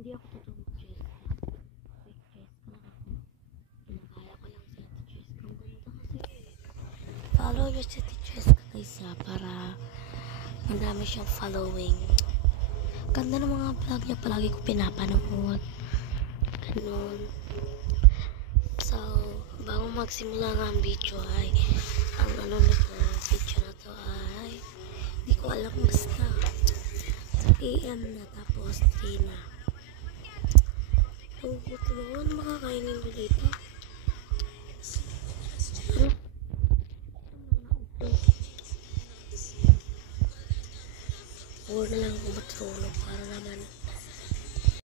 Hindi ako totoong Cheska. Fake Cheska lang ako. Pinagaya ko lang si Ate Cheska. Ang ganda kasi. Follow nyo si Ate Cheska guys ha, para madami siyang following. Ganda ng mga vlog niya, palagi ko pinapanood. Ganun. So, bago magsimula nga ang video ay, ang ano nito, video na to ay, hindi ko alam basta. 3 AM na tapos 3 na. Hugot naman, makakainin ko dito. Ano? Huwag na lang ako matulog para naman